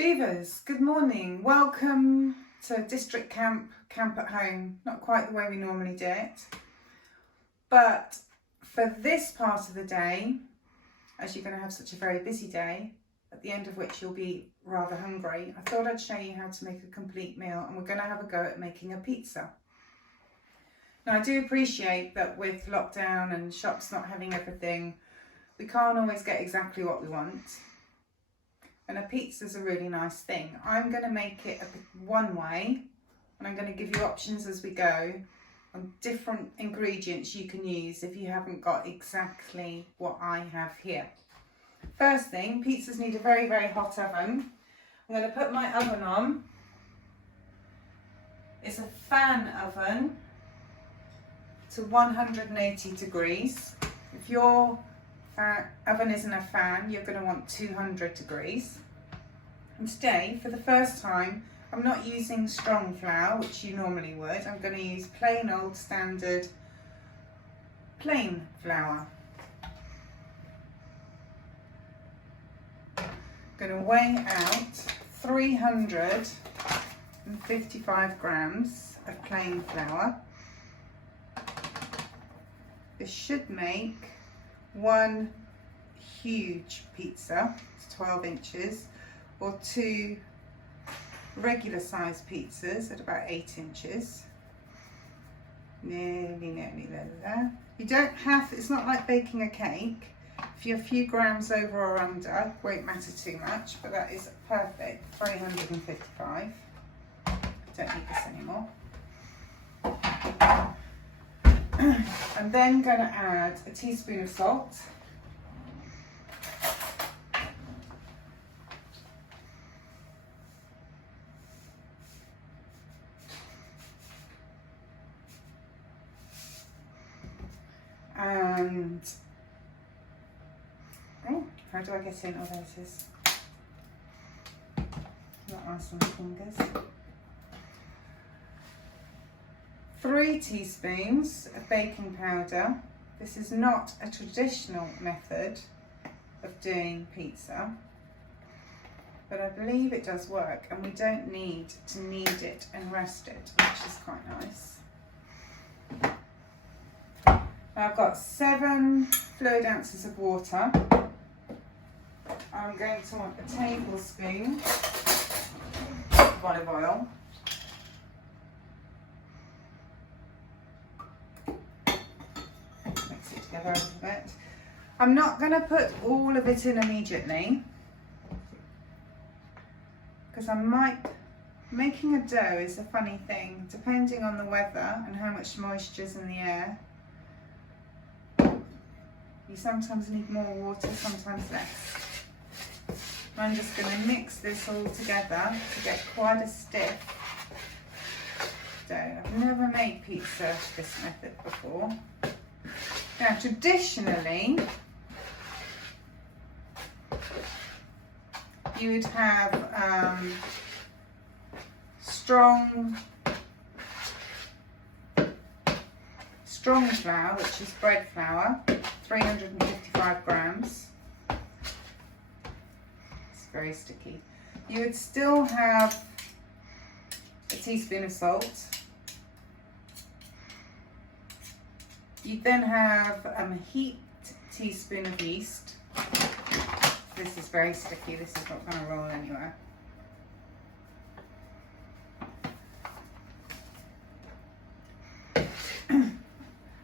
Beavers, good morning. Welcome to district camp at home. Not quite the way we normally do it. But for this part of the day, as you're going to have such a very busy day, at the end of which you'll be rather hungry, I thought I'd show you how to make a complete meal, and we're going to have a go at making a pizza. Now, I do appreciate that with lockdown and shops not having everything, we can't always get exactly what we want. And a pizza's a really nice thing. I'm going to make it one way, and I'm going to give you options as we go on different ingredients you can use if you haven't got exactly what I have here. First thing, pizzas need a very, very hot oven. I'm going to put my oven on. It's a fan oven to 180 degrees. If your oven isn't a fan, you're going to want 200 degrees. And today, for the first time, I'm not using strong flour, which you normally would. I'm going to use plain old standard plain flour. I'm going to weigh out 355 grams of plain flour. This should make one huge pizza, it's 12 inches, or two regular sized pizzas at about 8 inches. Nearly there. You don't have, it's not like baking a cake. If you're a few grams over or under, won't matter too much, but that is perfect. 355. Don't need this anymore. I'm then going to add a teaspoon of salt, and how do I get in? Oh, there it is. Not nice on the fingers. 3 teaspoons of baking powder. This is not a traditional method of doing pizza, but I believe it does work, and we don't need to knead it and rest it, which is quite nice. I've got 7 fluid ounces of water. I'm going to want a tablespoon of olive oil. Mix it together a little bit. I'm not going to put all of it in immediately, because making a dough is a funny thing, depending on the weather and how much moisture is in the air. You sometimes need more water, sometimes less. I'm just going to mix this all together to get quite a stiff dough. I've never made pizza this method before. Now, traditionally, you would have strong flour, which is bread flour, 355 grams. It's very sticky. You would still have a teaspoon of salt. You'd then have a heaped teaspoon of yeast. This is very sticky, this is not going to roll anywhere.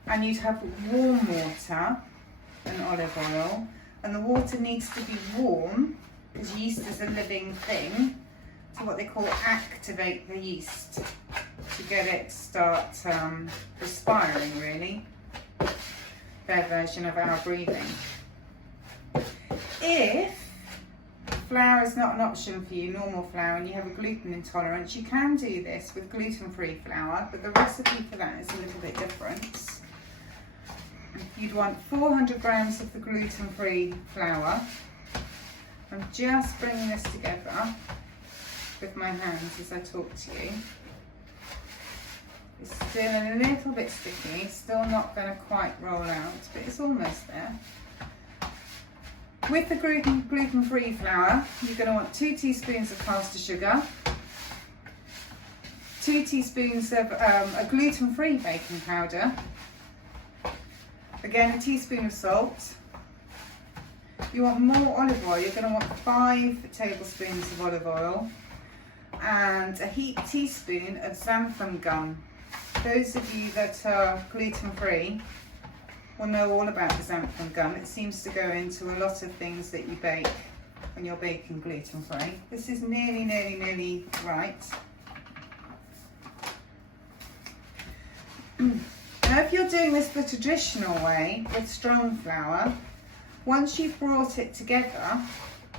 And you'd have warm water and olive oil, and the water needs to be warm because yeast is a living thing, to what they call activate the yeast, to get it to start respiring, really. Their version of our breathing. If flour is not an option for you, normal flour, and you have a gluten intolerance, you can do this with gluten-free flour, but the recipe for that is a little bit different. You'd want 400 grams of the gluten-free flour. I'm just bringing this together with my hands as I talk to you. It's still a little bit sticky, still not going to quite roll out, but it's almost there. With the gluten-free flour, you're going to want 2 teaspoons of caster sugar, 2 teaspoons of a gluten-free baking powder, again a teaspoon of salt. You want more olive oil, you're going to want 5 tablespoons of olive oil, and a heaped teaspoon of xanthan gum. Those of you that are gluten-free will know all about the xanthan gum. It seems to go into a lot of things that you bake when you're baking gluten-free. This is nearly right. Now if you're doing this the traditional way with strong flour, once you've brought it together,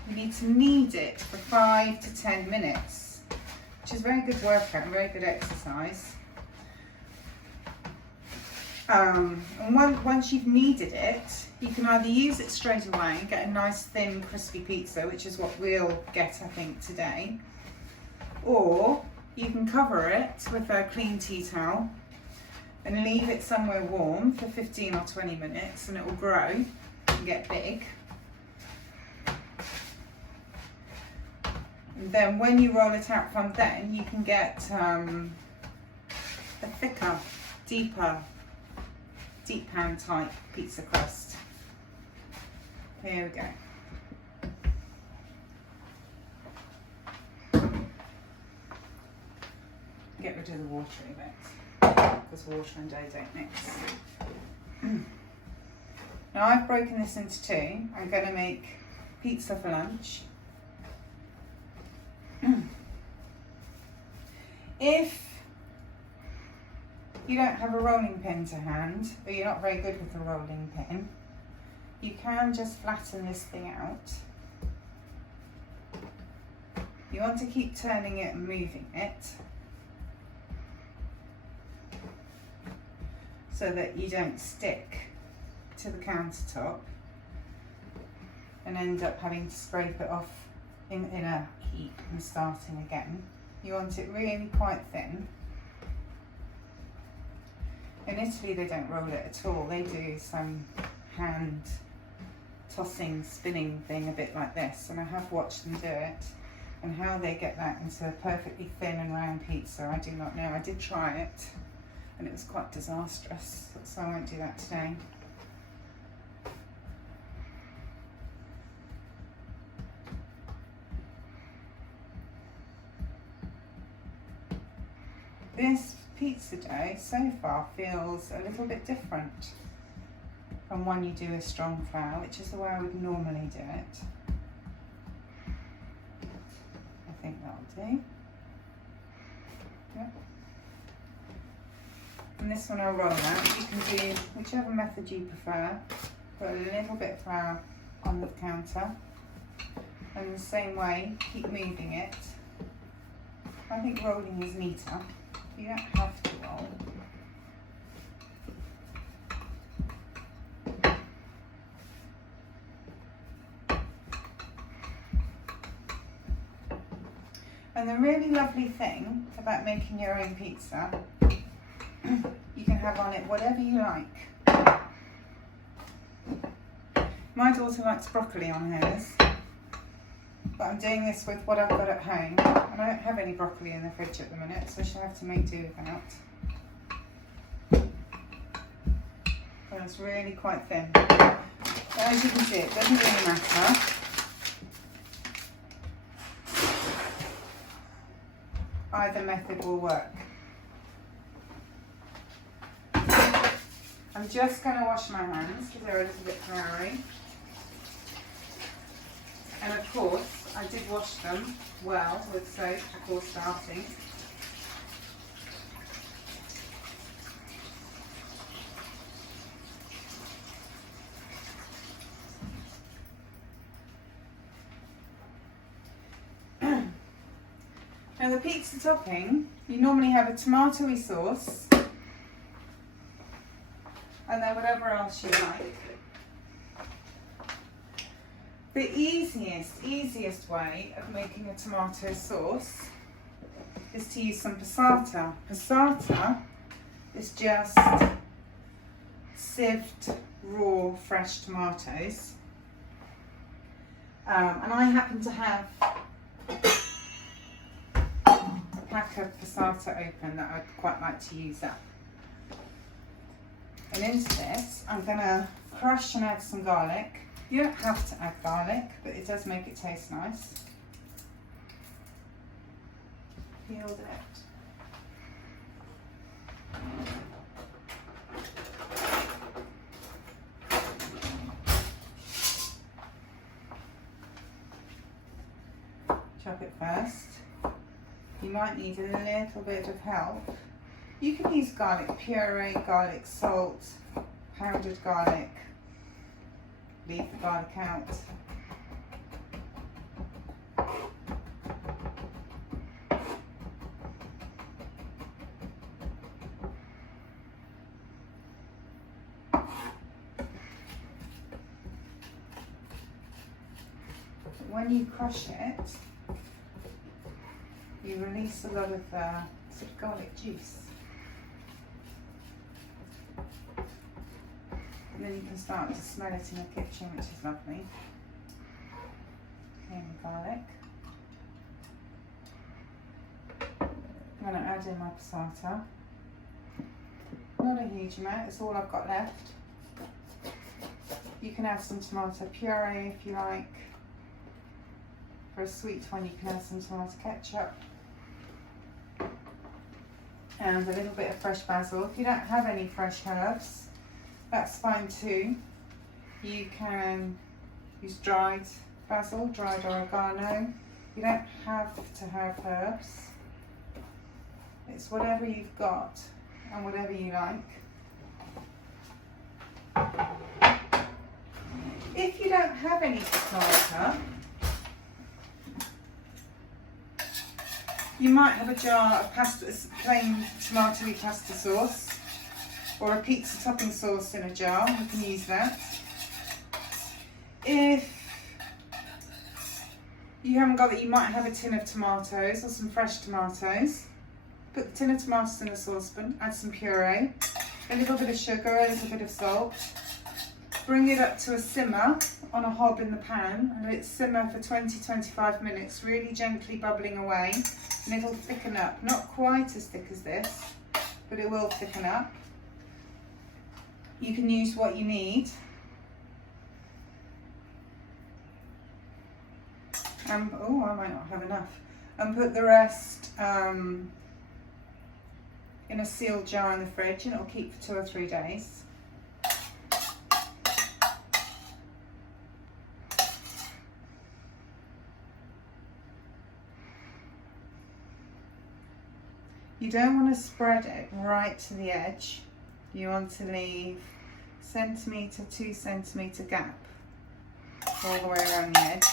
you need to knead it for 5 to 10 minutes, which is a very good workout and very good exercise. And once you've kneaded it, you can either use it straight away and get a nice thin crispy pizza, which is what we'll get I think today, or you can cover it with a clean tea towel and leave it somewhere warm for 15 or 20 minutes and it will grow and get big. And then when you roll it out from then, you can get a thicker, deeper, deep pan type pizza crust. Here we go. Get rid of the watery bits, because water and dough don't mix. Now I've broken this into 2. I'm going to make pizza for lunch. If you don't have a rolling pin to hand, or you're not very good with a rolling pin, you can just flatten this thing out. You want to keep turning it and moving it so that you don't stick to the countertop and end up having to scrape it off in a heap and starting again. You want it really quite thin. In Italy they don't roll it at all, they do some hand tossing, spinning thing a bit like this, and I have watched them do it, and how they get that into a perfectly thin and round pizza I do not know. I did try it and it was quite disastrous, so I won't do that today. This pizza dough so far feels a little bit different from one you do with strong flour, which is the way I would normally do it. I think that'll do. Yep. And this one I'll roll out. You can do whichever method you prefer. Put a little bit of flour on the counter, and the same way keep moving it. I think rolling is neater. You don't have to roll. And the really lovely thing about making your own pizza, you can have on it whatever you like. My daughter likes broccoli on hers, but I'm doing this with what I've got at home, and I don't have any broccoli in the fridge at the minute, so she'll have to make do without. But it's really quite thin. But as you can see, it doesn't really matter. Either method will work. I'm just going to wash my hands because they're a little bit floury. And of course, I did wash them well with soap before starting. Now the pizza topping, you normally have a tomatoey sauce and then whatever else you like. The easiest way of making a tomato sauce is to use some passata. Passata is just sieved raw fresh tomatoes. And I happen to have a pack of passata open that I'd quite like to use up. And into this, I'm going to crush and add some garlic. You don't have to add garlic, but it does make it taste nice. Peeled it. Chop it first. You might need a little bit of help. You can use garlic puree, garlic salt, pounded garlic. Leave the garlic out. When you crush it, you release a lot of sort of garlic juice. And then you can start to smell it in the kitchen, which is lovely. Okay, garlic. I'm going to add in my passata. Not a huge amount, it's all I've got left. You can add some tomato puree if you like. For a sweet one, you can add some tomato ketchup. And a little bit of fresh basil. If you don't have any fresh herbs, that's fine too. You can use dried basil, dried oregano. You don't have to have herbs. It's whatever you've got and whatever you like. If you don't have any passata, you might have a jar of plain tomatoey pasta sauce, or a pizza topping sauce in a jar. You can use that. If you haven't got that, you might have a tin of tomatoes or some fresh tomatoes. Put the tin of tomatoes in a saucepan, add some puree, a little bit of sugar, a little bit of salt. Bring it up to a simmer on a hob in the pan and let it simmer for 20-25 minutes, really gently bubbling away, and it'll thicken up. Not quite as thick as this, but it will thicken up. You can use what you need. Oh, I might not have enough. And put the rest in a sealed jar in the fridge, and it'll keep for 2 or 3 days. You don't want to spread it right to the edge. You want to leave 1 to 2 centimetre gap all the way around the edge.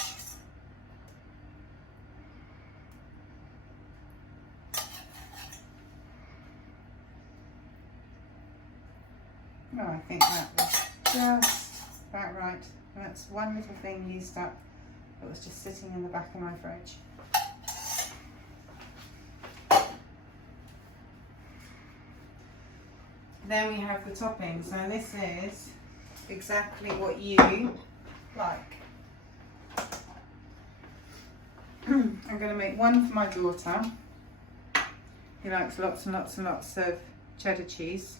Oh, I think that was just about right. And that's one little thing used up that was just sitting in the back of my fridge. Then we have the toppings. Now this is exactly what you like. I'm going to make one for my daughter, who likes lots and lots and lots of cheddar cheese.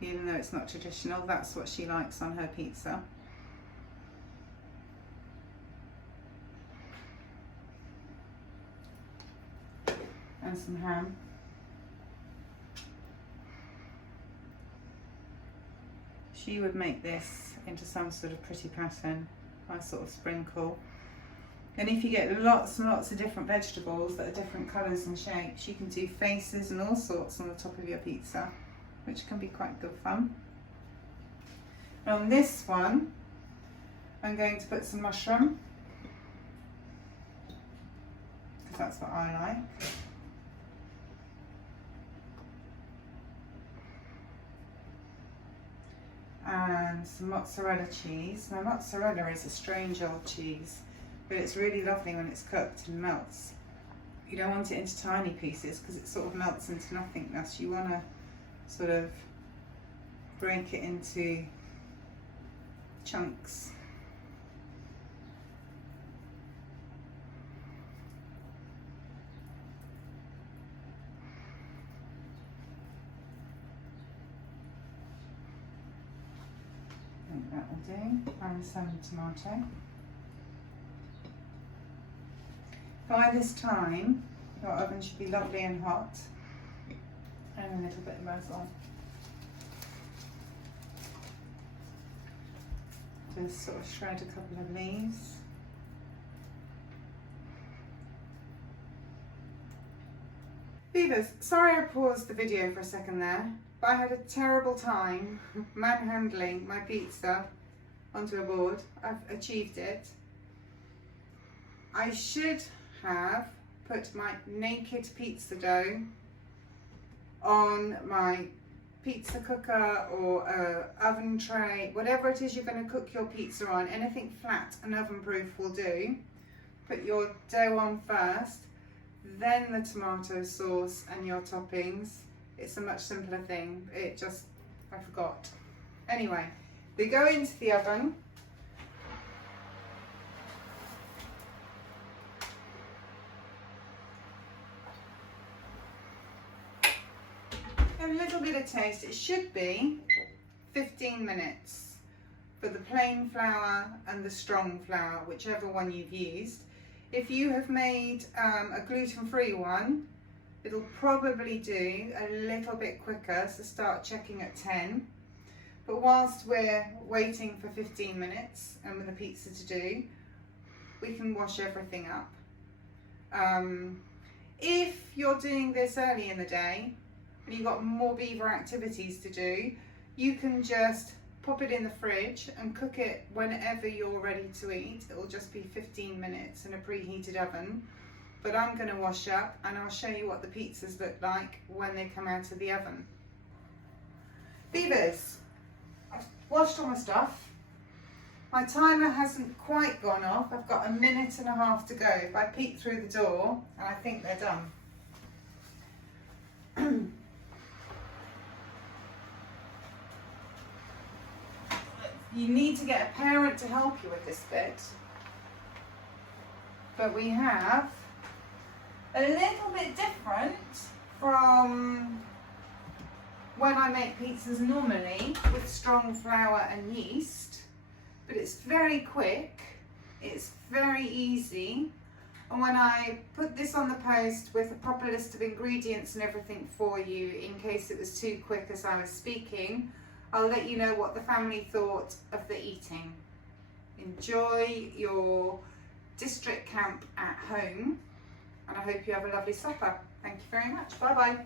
Even though it's not traditional, that's what she likes on her pizza. And some ham. She would make this into some sort of pretty pattern, I sort of sprinkle. And if you get lots and lots of different vegetables that are different colours and shapes, you can do faces and all sorts on the top of your pizza, which can be quite good fun. On this one, I'm going to put some mushroom, because that's what I like. And some mozzarella cheese. Now mozzarella is a strange old cheese, but it's really lovely when it's cooked and melts. You don't want it into tiny pieces because it sort of melts into nothingness. You want to sort of break it into chunks. that will do, and some tomato. By this time, your oven should be lovely and hot, and a little bit of basil. Just sort of shred a couple of leaves. Beavers, sorry I paused the video for a second there, but I had a terrible time manhandling my pizza onto a board. I've achieved it. I should have put my naked pizza dough on my pizza cooker or oven tray, whatever it is you're going to cook your pizza on. Anything flat and oven proof will do. Put your dough on first, then the tomato sauce and your toppings. It's a much simpler thing. I forgot. Anyway, they go into the oven. A little bit of taste. It should be 15 minutes for the plain flour and the strong flour, whichever one you've used. If you have made a gluten-free one, it'll probably do a little bit quicker, so start checking at 10. But whilst we're waiting for 15 minutes and with the pizza to do, we can wash everything up. If you're doing this early in the day and you've got more Beaver activities to do, you can just pop it in the fridge and cook it whenever you're ready to eat. It'll just be 15 minutes in a preheated oven. But I'm going to wash up and I'll show you what the pizzas look like when they come out of the oven. Beavers, I've washed all my stuff. My timer hasn't quite gone off. I've got a minute and a half to go. If I peek through the door, and I think they're done. You need to get a parent to help you with this bit. But we have a little bit different from when I make pizzas normally with strong flour and yeast, but it's very quick, it's very easy, and when I put this on the post with a proper list of ingredients and everything for you in case it was too quick as I was speaking, I'll let you know what the family thought of the eating. Enjoy your district camp at home, and I hope you have a lovely supper. Thank you very much. Bye bye.